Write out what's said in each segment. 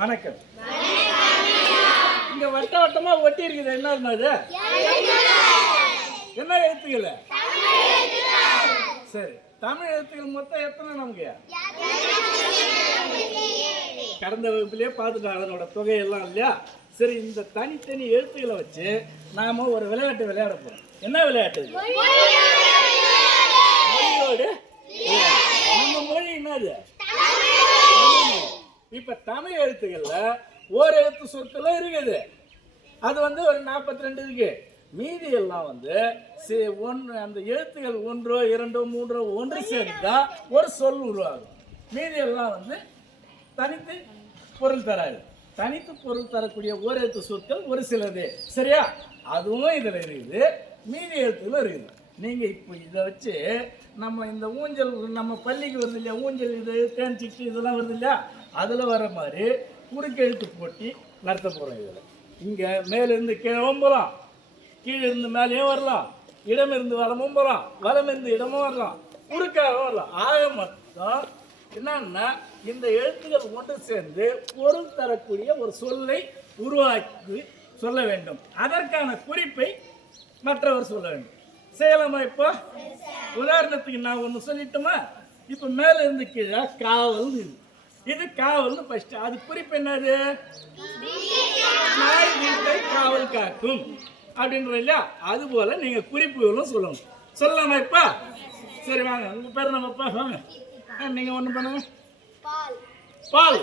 வணக்கம். இங்க வட்ட வட்டமா ஒட்டி இருக்குது என்ன இருந்தது என்ன எழுத்துக்கள்? சரி. தமிழ் எழுத்துக்கள் மொத்தம் எத்தனை நமக்கு? கடந்த வகுப்பிலேயே பார்த்துட்டோம் அதனோட தொகையெல்லாம் இல்லையா? சரி இந்த தனித்தனி எழுத்துக்களை வச்சு நாம ஒரு விளையாட்டு விளையாட போறோம். என்ன விளையாட்டு? மொழியோடு. நம்ம மொழி என்னது. இப்ப தமிழ் எழுத்துக்கள்ல ஓர் எழுத்து சொற்களும் இருக்குது. அது வந்து ஒரு நாற்பத்தி ரெண்டு இருக்கு. மீதி எல்லாம் வந்து ஒன்று அந்த எழுத்துக்கள் ஒன்றோ இரண்டோ மூன்றோ ஒன்று சேர்ந்தா ஒரு சொல் உருவாகும். மீதி எல்லாம் வந்து தனித்து பொருள் தராது. தனித்து பொருள் தரக்கூடிய ஓர் எழுத்து சொற்கள் ஒரு சிலது. சரியா? அதுவும் இதில் இருக்குது. மீதி எழுத்துக்களும் இருக்குது. நீங்கள் இப்போ இதை வச்சு நம்ம இந்த ஊஞ்சல் நம்ம பள்ளிக்கு வருது இல்லையா? ஊஞ்சல் இது தேன் சிட்டு இதெல்லாம் வருது இல்லையா? அதில் வர மாதிரி குறுக்கெழுத்து போட்டி நடத்த போகிறோம் இதில். இங்கே மேலேருந்து கீழவும் போகலாம் கீழே இருந்து மேலேயும் வரலாம். இடம் இருந்து வளமும் போகலாம் வளம் இருந்து இடமும் வரலாம். குறுக்காகவும் வரலாம். ஆக மொத்தம் என்னன்னா இந்த எழுத்துக்கள் ஒன்று சேர்ந்து பொருள் தரக்கூடிய ஒரு சொல்லை உருவாக்கி சொல்ல வேண்டும். அதற்கான குறிப்பை மற்றவர் சொல்ல வேண்டும். செய்யலாமா இப்போ உதாரணத்துக்கு நான் ஒன்று சொல்லிட்டுமா? இப்போ மேலே இருந்து கீழே காவல் இது இது காவல்னு ஃபர்ஸ்ட் அது குறிப்பு என்னது? நாய் வீட்டை காவல் காக்கும். அப்படின்ற இல்லையா? அது போல நீங்க குறிப்புகளும் சொல்லணும். சொல்லலாமா இப்ப? சரி வாங்க. உங்க பேர் நம்மப்பா வாங்க. ஆ, நீங்க ஒண்ணு பண்ணுங்க. பால்.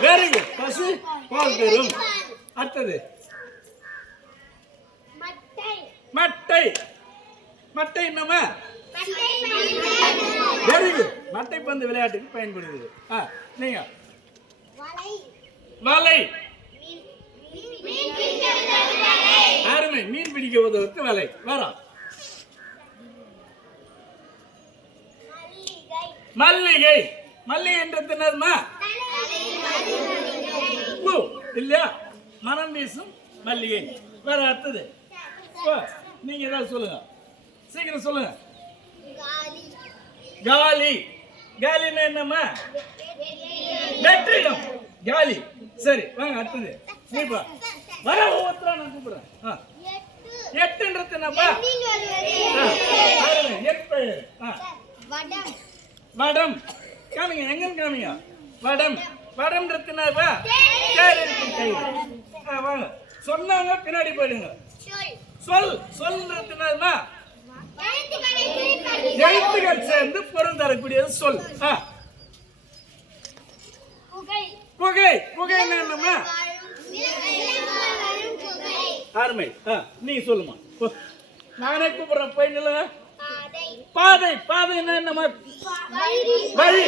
வெரி குட் பசு பால் தரும். அடுத்தது. மட்டை. மட்டை என்னமா வெரி குட் மட்டை பந்து விளையாட்டுக்கு பயன்படுது ஆ நீங்க. வலை. மீன் அருமை மீன் பிடிக்க உதவுக்கு வலை. வரோம் மல்லிகை. மல்லிகை மல்லிகை என்றது என்னதுமா பூ இல்லையா? மனம் வீசும் மல்லிகை. வேற அடுத்தது. ஓ, நீங்க ஏதாவது சொல்லுங்க. சீக்கிரம் சொல்லுங்க. காலி. காலி. காலின்னா என்னம்மா? வெற்றிடம். காலி. சரி வாங்க அடுத்தது. நீப்பா வர ஒவ்வொருத்தரா நான் கூப்பிடுறேன். எட்டுன்றது என்னப்பா? ஆ வடம். காமிங்க எங்க காமிங்க வடம். வடம்ன்றது என்னப்பா? தேர். இருக்கும் கை ஆ வாங்க. சொன்னாங்க பின்னாடி போயிடுங்க. சொல் சொல் சொல்ன்றது என்னதுமா எழுத்துக்களை சேர்ந்து பொருள் தரக்கூடியது சொல். புகை. புகை புகை அருமை. நீ சொல்லுமா. நானே கூப்பிடுறேன் போய் நில்லுங்க. பாதை. பாதை என்னம்மா? வழி.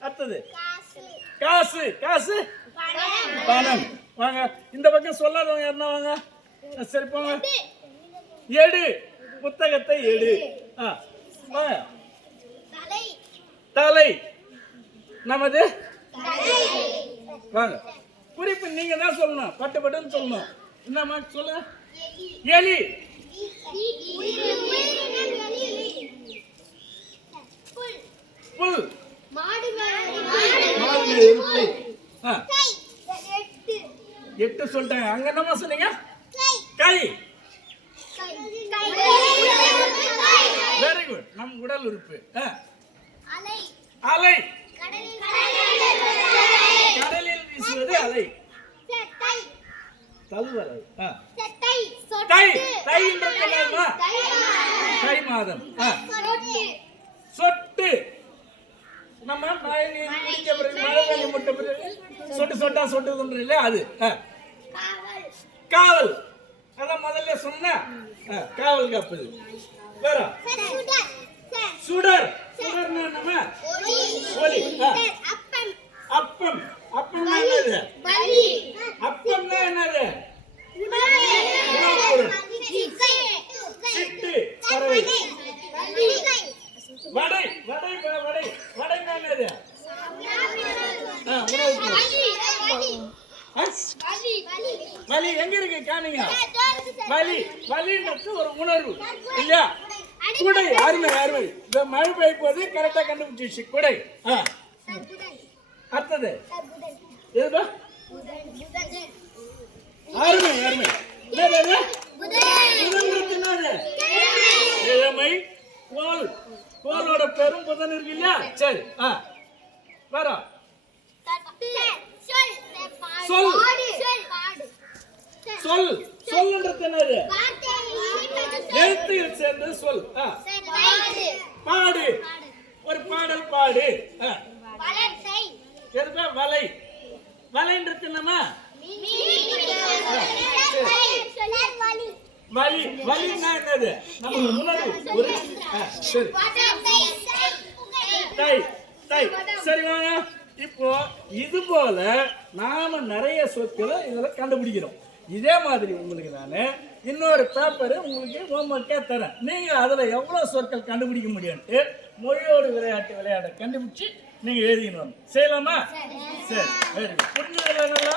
அடுத்தது. காசு. காசு பணம். வாங்க. இந்த பக்கம் சொல்லாதவங்க யாருன்னா வாங்க. ஆ, சரி போங்க எடு. புத்தகத்தை எடு. தலை. நமது வாங்க. குறிப்பு நீங்க தான் சொல்லணும். பட்டு பட்டுன்னு சொல்லணும். என்னம்மா சொல்லுங்க எலி. புல். எட்டு சொல்லிட்டாங்க. அங்க என்னம்மா சொன்னீங்க? கை. வெரி குட் நம் உடல் உறுப்பு. அலை அலை. கடலில் வீசுவது அலை. செட்டை தல்வரை தை. என்னம்மா தை மாதம். சொட்டு. நம்ம குடிக்க பிறகு மழை தண்ணி முட்ட பிறகு சொட்டு சொட்டா சொட்டுதுன்ற அது? காவல். அதான் முதல்ல சொன்ன காவல் காப்பது. வேற. சுடர். சுடர் சுடர்னா நம்ம ஒலி. அப்பம் அப்பம். அப்பம்னா என்னது? அப்பம்னா என்னது? சிட்டு. பறவை. வடை. வடை வடை. வடைன்னா என்னது? வலி எங்க இருக்கு காமிங்க வலி வலின்றது ஒரு உணர்வு இல்லையா? குடை அருமை அருமை. இந்த மழை பெய்யும் போது கரெக்டா கண்டுபிடிச்சிச்சு குடை. ஆ. அடுத்தது. புதன் அருமை அருமை. இளமை கோல். கோலோட பெரும் புதன் இருக்கு இல்லையா? சரி ஆ. வேற சொல். சொல். சொல்லுன்றது என்னது வார்த்தை எழுத்துகள் சேர்ந்து சொல். பாடு. ஒரு பாடல் பாடு. எதுப்பா வலை. வலைன்றது என்னம்மா? வலி வலி. வலின்னா என்னது? நம்ம உணர்வு ஒரு சரி. தை. தை. சரி வாங்க. இப்போ இது போல நாம நிறைய சொற்களை இதுல கண்டுபிடிக்கிறோம். இதே மாதிரி உங்களுக்கு நான் இன்னொரு பேப்பர் உங்களுக்கு ஹோம்ஒர்க்கே தரேன். நீங்க அதுல எவ்வளவு சொற்கள் கண்டுபிடிக்க முடியும்ட்டு மொழியோடு விளையாட்டு விளையாட கண்டுபிடிச்சு நீங்க எழுதிக்கணும் செய்யலாமா? சரி. வெரி குட் புரிஞ்சதுல நல்லா